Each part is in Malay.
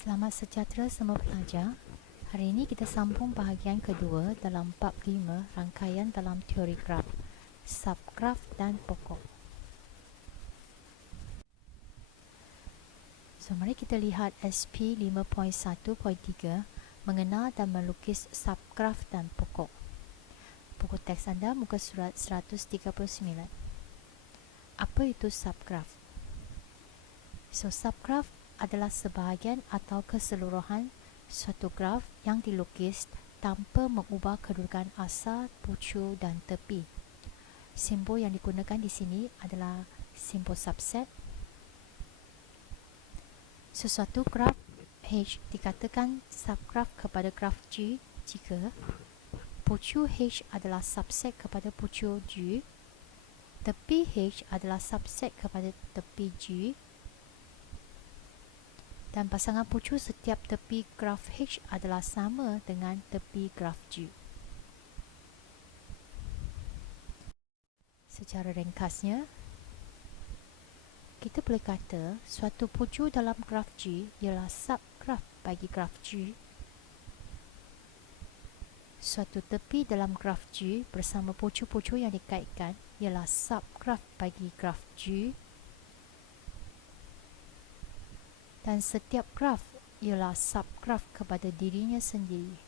Selamat sejahtera semua pelajar. Hari ini kita sambung bahagian kedua dalam bab 5 rangkaian dalam teori graf, subgraf dan pokok. So, mari kita lihat SP 5.1.3 mengenal dan melukis subgraf dan pokok. Buku teks anda muka surat 139. Apa itu subgraf? So, subgraf adalah sebahagian atau keseluruhan suatu graf yang dilukis tanpa mengubah kedudukan asal, pucuk dan tepi. Simbol yang digunakan di sini adalah simbol subset. Sesuatu graf H dikatakan subgraf kepada graf G jika pucuk H adalah subset kepada pucuk G, tepi H adalah subset kepada tepi G, dan pasangan pucuk setiap tepi graf H adalah sama dengan tepi graf G. Secara ringkasnya, kita boleh kata suatu pucuk dalam graf G ialah subgraf bagi graf G. Suatu tepi dalam graf G bersama pucuk-pucuk yang dikaitkan ialah subgraf bagi graf G. Dan setiap graf ialah subgraf kepada dirinya sendiri.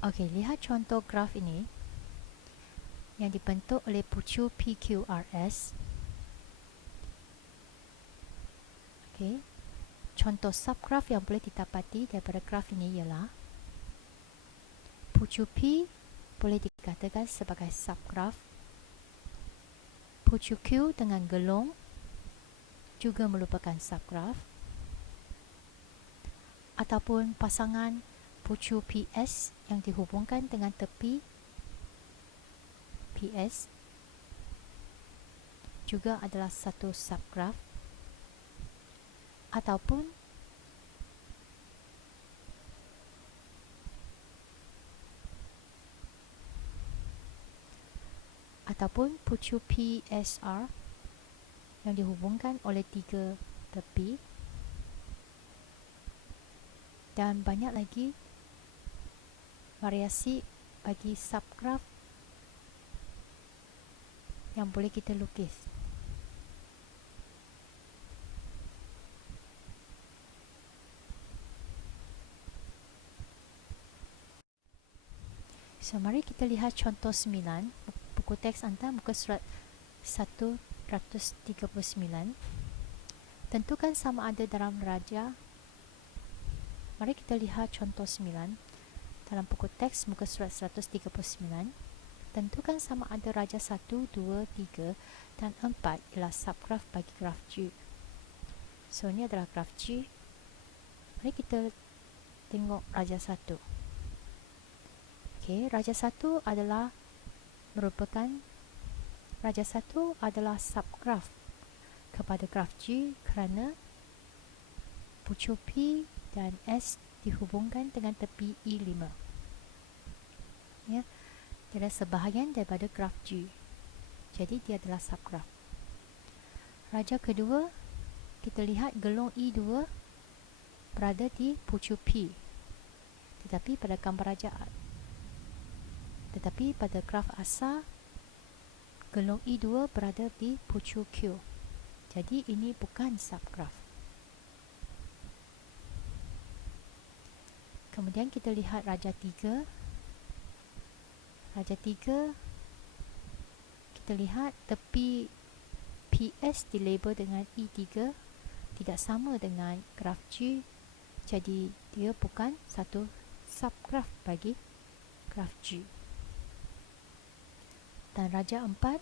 Okey, lihat contoh graf ini yang dibentuk oleh pucuk PQRS. Okey, contoh subgraf yang boleh didapati daripada graf ini ialah pucuk P boleh dikatakan sebagai subgraf. Pucuk Q dengan gelong juga merupakan subgraf, ataupun pasangan pucuk PS yang dihubungkan dengan tepi PS juga adalah satu subgraf, ataupun pucuk PSR yang dihubungkan oleh tiga tepi, dan banyak lagi variasi bagi subgraf yang boleh kita lukis. So, mari kita lihat contoh 9, buku teks anda muka surat 139. Tentukan sama ada dalam raja. Mari kita lihat contoh 9 dalam buku teks muka surat 139. Tentukan sama ada raja 1, 2, 3 dan 4 ialah subgraf bagi graf G. So, ini adalah graf G. Mari kita tengok raja 1. Okey, raja 1 adalah subgraf kepada graf G kerana pucuk P dan S dihubungkan dengan tepi E5. Ya, dia adalah sebahagian daripada graf G. Jadi dia adalah subgraf. Raja kedua, kita lihat gelong E2 berada di pucuk P. Tetapi pada graf asal, gelong E2 berada di pucuk Q. Jadi ini bukan subgraf. Kemudian kita lihat raja 3. Raja 3, kita lihat tepi PS dilabel dengan E3 tidak sama dengan graf G. Jadi dia bukan satu subgraf bagi graf G. Dan raja 4,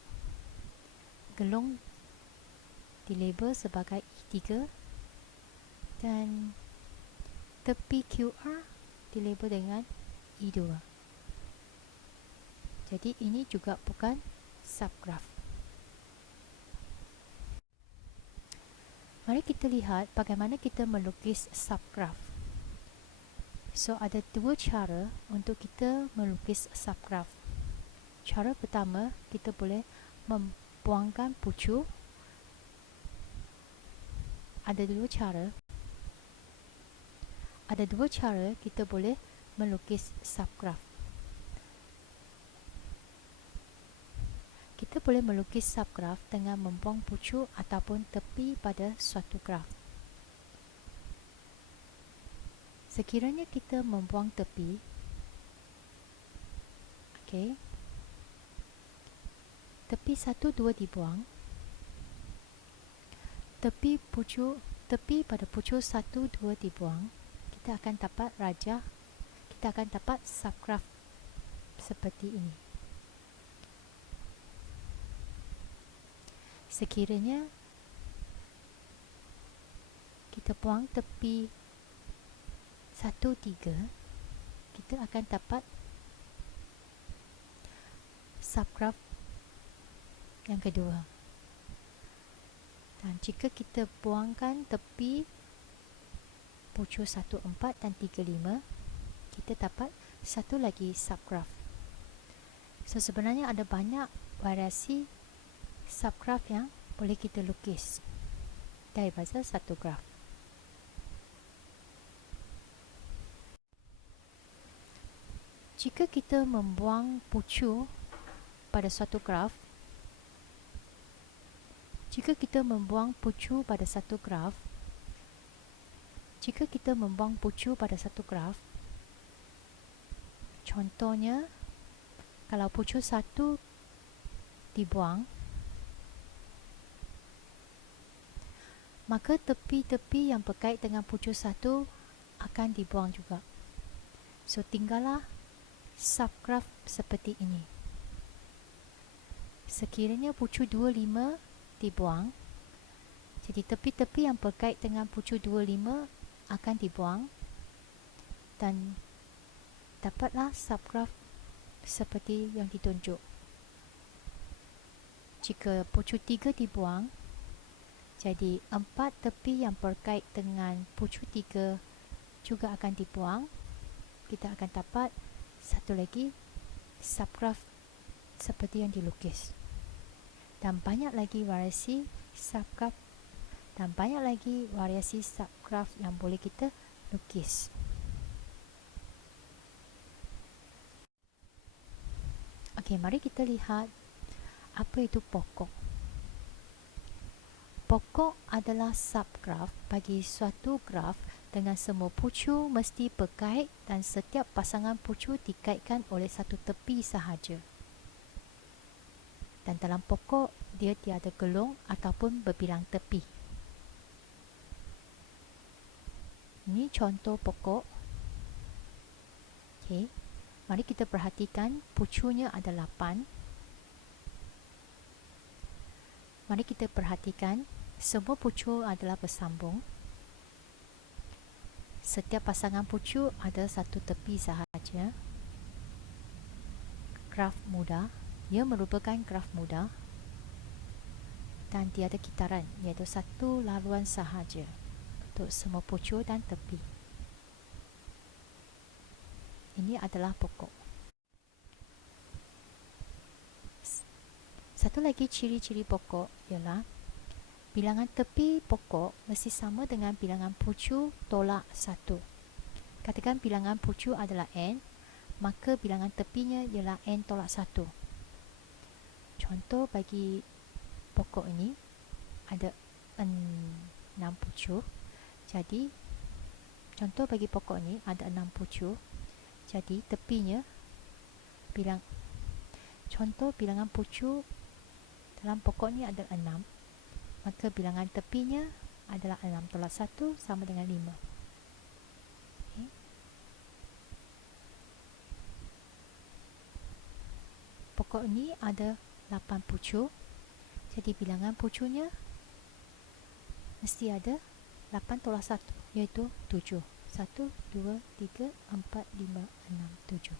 gelong dilabel sebagai E3 dan tepi QR dilabel dengan E2. Jadi ini juga bukan subgraf. Mari kita lihat bagaimana kita melukis subgraf. So, ada dua cara untuk kita melukis subgraf. Cara pertama, kita boleh membuangkan pucuk ada dua cara. Ada dua cara kita boleh melukis subgraf. Kita boleh melukis subgraf dengan membuang pucuk ataupun tepi pada suatu graf. Sekiranya kita membuang tepi, okey, tepi 1, 2 dibuang, tepi pada pucuk 1, 2 dibuang, kita akan dapat rajah, kita akan dapat subgraf seperti ini. Sekiranya kita buang tepi 1, 3, kita akan dapat subgraf yang kedua. Dan jika kita buangkan tepi pucuk 1, 4 dan 3, 5, kita dapat satu lagi subgraf. So sebenarnya ada banyak variasi subgraf yang boleh kita lukis daripada satu graf. Jika kita membuang pucuk pada suatu graf, jika kita membuang pucuk pada satu graf, contohnya kalau pucuk 1 dibuang, maka tepi-tepi yang berkait dengan pucuk 1 akan dibuang juga. So tinggallah subgraf seperti ini. Sekiranya pucuk 25 dibuang, jadi tepi-tepi yang berkait dengan pucuk 25 akan dibuang dan dapatlah subgraf seperti yang ditunjuk. Jika pucuk 3 dibuang, jadi 4 tepi yang berkait dengan pucuk 3 juga akan dibuang. Kita akan dapat satu lagi subgraf seperti yang dilukis. Dan banyak lagi variasi subgraf yang boleh kita lukis. Okey, mari kita lihat apa itu pokok. Pokok adalah subgraf bagi suatu graf dengan semua pucuk mesti berkait dan setiap pasangan pucuk dikaitkan oleh satu tepi sahaja. Dan dalam pokok, dia tiada gelung ataupun berbilang tepi. Ini contoh pokok. Okey, mari kita perhatikan pucuknya ada 8. Mari kita perhatikan semua pucuk adalah bersambung. Setiap pasangan pucuk ada satu tepi sahaja. Graf mudah, ia merupakan graf mudah dan tiada kitaran, iaitu satu laluan sahaja untuk semua pucuk dan tepi. Ini adalah pokok. Satu lagi ciri-ciri pokok ialah bilangan tepi pokok mesti sama dengan bilangan pucuk tolak 1. Katakan bilangan pucuk adalah n, maka bilangan tepinya ialah n tolak 1. Contoh bagi pokok ini ada 6 pucuk. Jadi contoh bagi pokok ini ada 6 pucuk. Jadi tepinya contoh bilangan pucuk dalam pokok ini ada 6. Maka bilangan tepinya adalah 6 tolak 1 sama dengan 5. Okay. Pokok ini ada 8 pucuk. Jadi bilangan pucuknya mesti ada 8 tolak 1, iaitu 7. 1, 2, 3, 4, 5, 6, 7.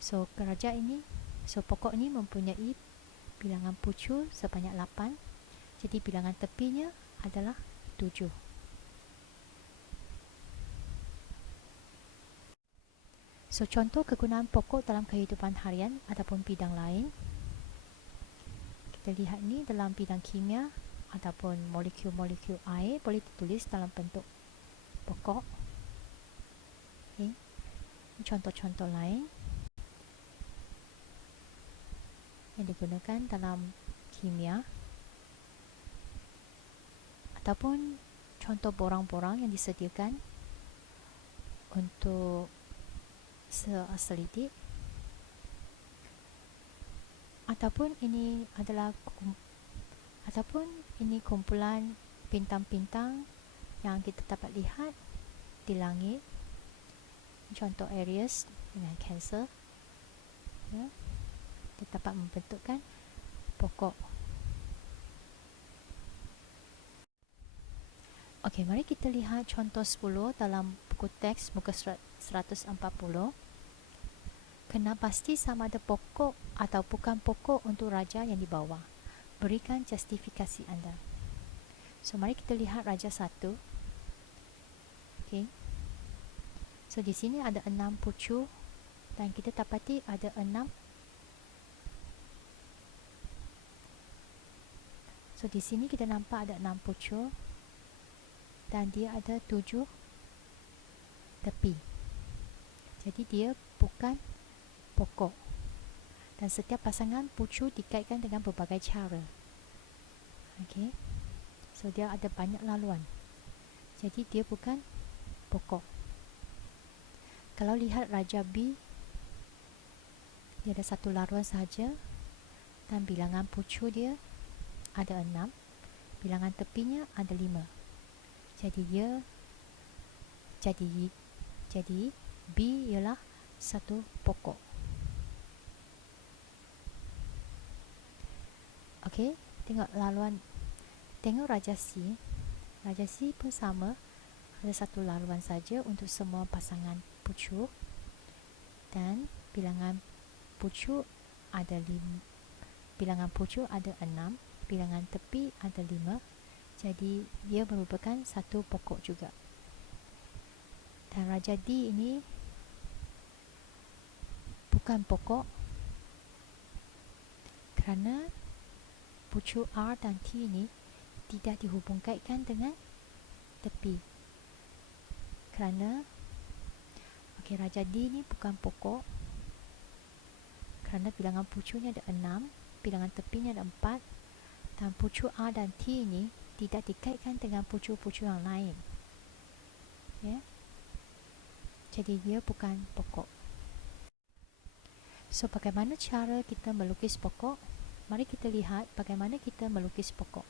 So pokok ini mempunyai bilangan pucuk sebanyak 8. Jadi bilangan tepinya adalah 7. So contoh kegunaan pokok dalam kehidupan harian ataupun bidang lain. Kita lihat ni dalam bidang kimia. ataupun molekul-molekul air boleh ditulis dalam bentuk pokok. Okay. Contoh-contoh lain yang digunakan dalam kimia ataupun contoh borang-borang yang disediakan untuk selidik, ataupun ini kumpulan bintang-bintang yang kita dapat lihat di langit. Contoh Aries dengan Cancer, ya, kita dapat membentukkan pokok. Okey, mari kita lihat contoh 10 dalam buku teks muka surat 140. Kena pasti sama ada pokok atau bukan pokok untuk raja yang dibawa. Berikan justifikasi anda. So, mari kita lihat raja 1. Okey. So, di sini ada 6 pucuk dan kita dapati ada 6. So, di sini kita nampak ada 6 pucuk dan dia ada 7 tepi. Jadi dia bukan pokok. Dan setiap pasangan pucuk dikaitkan dengan berbagai cara. Okey. So, dia ada banyak laluan. Jadi dia bukan pokok. Kalau lihat raja B, dia ada satu laluan sahaja dan bilangan pucuk dia ada 6, bilangan tepinya ada 5. Jadi dia jadi B ialah satu pokok. Okey, tengok raja C. Raja C pun sama, ada satu laluan saja untuk semua pasangan pucuk dan bilangan pucuk ada 5, bilangan pucuk ada 6, bilangan tepi ada 5. Jadi dia merupakan satu pokok juga. Dan raja D ini bukan pokok kerana pucuk R dan T ini tidak dihubungkaitkan dengan tepi. Kerana raja D ni bukan pokok kerana bilangan pucuknya ada 6, bilangan tepinya ada 4 dan pucuk R dan T ini tidak dikaitkan dengan pucuk-pucuk yang lain. Ya. Jadi dia bukan pokok. So, bagaimana cara kita melukis pokok? Mari kita lihat bagaimana kita melukis pokok.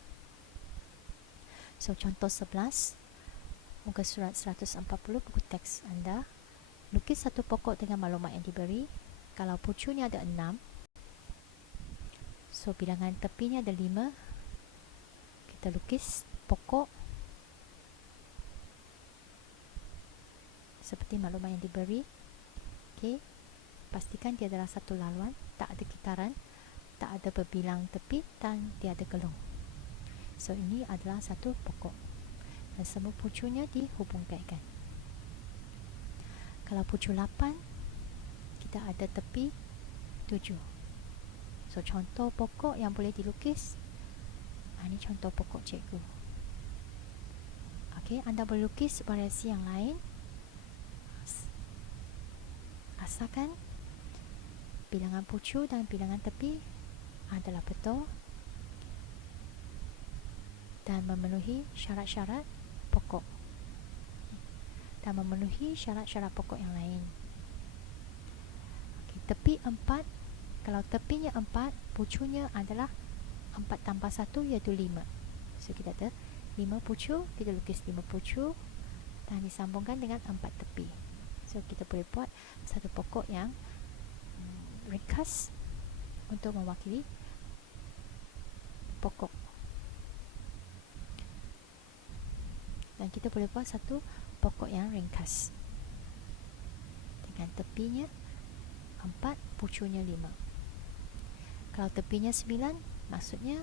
So, contoh 11 muka surat 140 buku teks anda. Lukis satu pokok dengan maklumat yang diberi. Kalau pucuknya ada 6, so bilangan tepinya ada 5, kita lukis pokok seperti maklumat yang diberi. Okey, pastikan dia adalah satu laluan, tak ada kitaran, tak ada berbilang tepi dan dia ada gelung. So, ini adalah satu pokok dan semua pucuknya dihubungkaitkan. Kalau pucuk 8, kita ada tepi 7. So, contoh pokok yang boleh dilukis. Ini contoh pokok cikgu. Okey, anda boleh lukis variasi yang lain. Asalkan bilangan pucuk dan bilangan tepi adalah betul dan memenuhi syarat-syarat pokok dan memenuhi syarat-syarat pokok yang lain. Okey, tepi 4. Kalau tepinya 4, pucuknya adalah 4 tambah 1 iaitu 5. So, kita ada 5 pucuk, kita lukis 5 pucuk dan disambungkan dengan 4 tepi. So, kita boleh buat satu pokok yang ringkas untuk mewakili pokok. Dan kita boleh buat satu pokok yang ringkas dengan tepinya 4, pucuknya 5. Kalau tepinya 9, maksudnya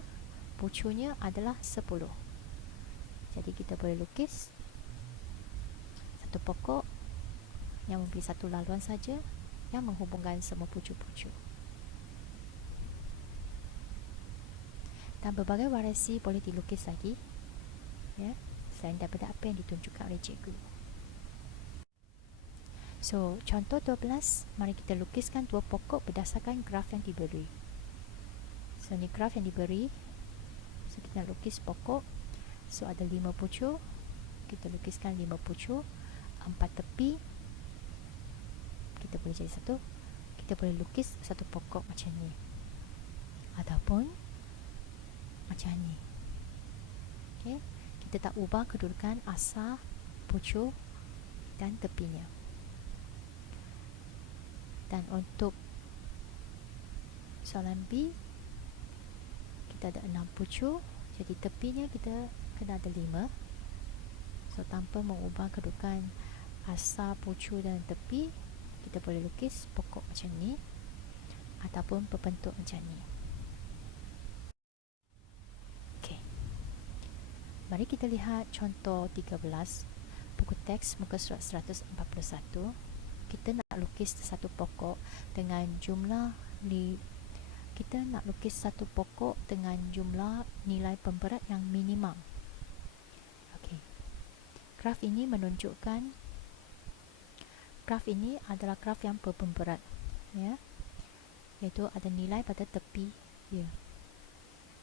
pucuknya adalah 10. Jadi kita boleh lukis satu pokok yang memberi satu laluan saja yang menghubungkan semua pucuk-pucuk. Dan berbagai variasi boleh dilukis lagi, ya, selain daripada apa yang ditunjukkan oleh cikgu. So, contoh 12, mari kita lukiskan dua pokok berdasarkan graf yang diberi. So, ni graf yang diberi. So, kita nak lukis pokok. So, ada 5 pucuk. Kita lukiskan 5 pucuk, 4 tepi. Kita boleh jadi satu. Kita boleh lukis satu pokok macam ni. Ataupun macam ni. Okay. Kita tak ubah kedudukan asal, pucuk dan tepinya. Dan untuk soalan B, kita ada 6 pucuk. Jadi tepinya kita kena ada 5. So, tanpa mengubah kedudukan asal, pucuk dan tepi, kita boleh lukis pokok macam ni ataupun berbentuk macam ni. Okey. Mari kita lihat contoh 13. Buku teks muka surat 141. Kita nak lukis satu pokok dengan jumlah kita nak lukis satu pokok dengan jumlah nilai pemberat yang minimum. Okey. Graf ini menunjukkan graf ini adalah graf yang berpemberat, ya. Iaitu ada nilai pada tepi dia.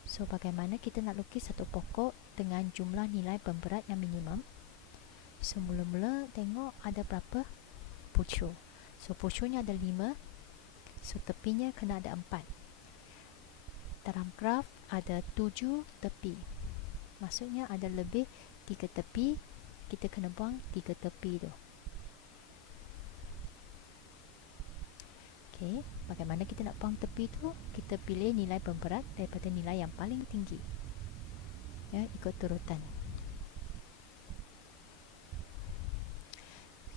So, bagaimana kita nak lukis satu pokok dengan jumlah nilai pemberat yang minimum? So, mula-mula tengok ada berapa pucuk. So, pucuknya ada 5. So, tepinya kena ada 4. Dalam graf ada 7 tepi. Maksudnya ada lebih 3 tepi. Kita kena buang 3 tepi tu. Okey, bagaimana kita nak buang tepi tu? Kita pilih nilai pemberat daripada nilai yang paling tinggi. Ya, ikut turutan.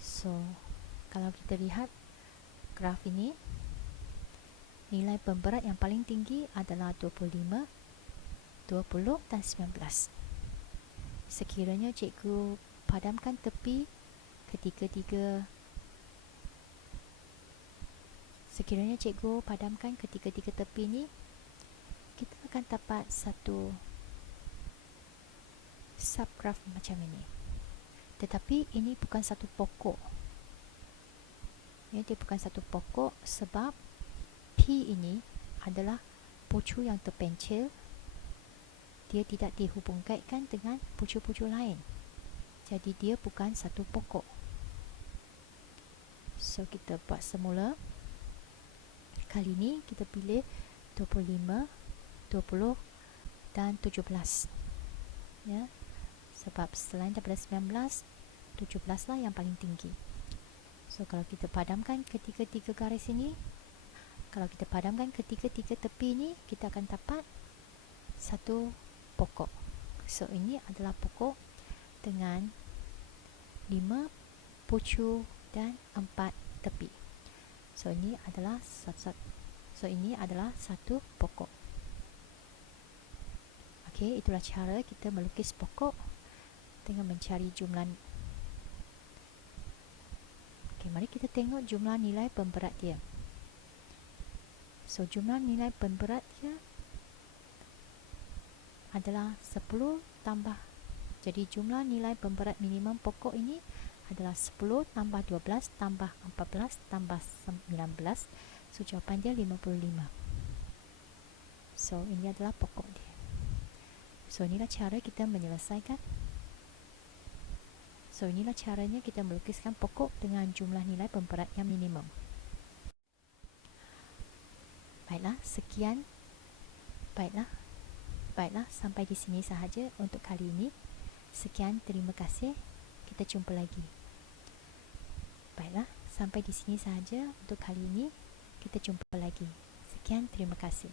So, kalau kita lihat graf ini, nilai pemberat yang paling tinggi adalah 25, 20 dan 19. Sekiranya cikgu padamkan tepi ketiga-tiga tepi ni, kita akan dapat satu subgraf macam ini. Tetapi ini bukan satu pokok. Ya, dia bukan satu pokok sebab P ini adalah pucuk yang terpencil. Dia tidak dihubungkaitkan dengan pucuk-pucuk lain. Jadi dia bukan satu pokok. So, kita buat semula. Kali ini kita pilih 25, 20 dan 17. Ya. Sebab selain daripada 19, 17 lah yang paling tinggi. So, kalau kita padamkan ketiga-tiga garis ini, kalau kita padamkan ketiga-tiga tepi ini, kita akan dapat satu pokok. So, ini adalah pokok dengan 5 pucuk dan 4 tepi. So, ini adalah satu pokok. Okey, itulah cara kita melukis pokok dengan mencari jumlah. Okey, mari kita tengok jumlah nilai pemberat dia. So, jumlah nilai pemberat dia adalah 10 tambah. Jadi, jumlah nilai pemberat minimum pokok ini adalah 10 tambah 12 tambah 14 tambah 19. So, jawapan dia 55. So, ini adalah pokok dia. So, inilah cara kita menyelesaikan. So, inilah caranya kita melukiskan pokok dengan jumlah nilai pemberat yang minimum. Baiklah, sekian. Baiklah, sampai di sini sahaja untuk kali ini. Sekian, terima kasih. Kita jumpa lagi. Baiklah, sampai di sini sahaja untuk kali ini. Kita jumpa lagi. Sekian, terima kasih.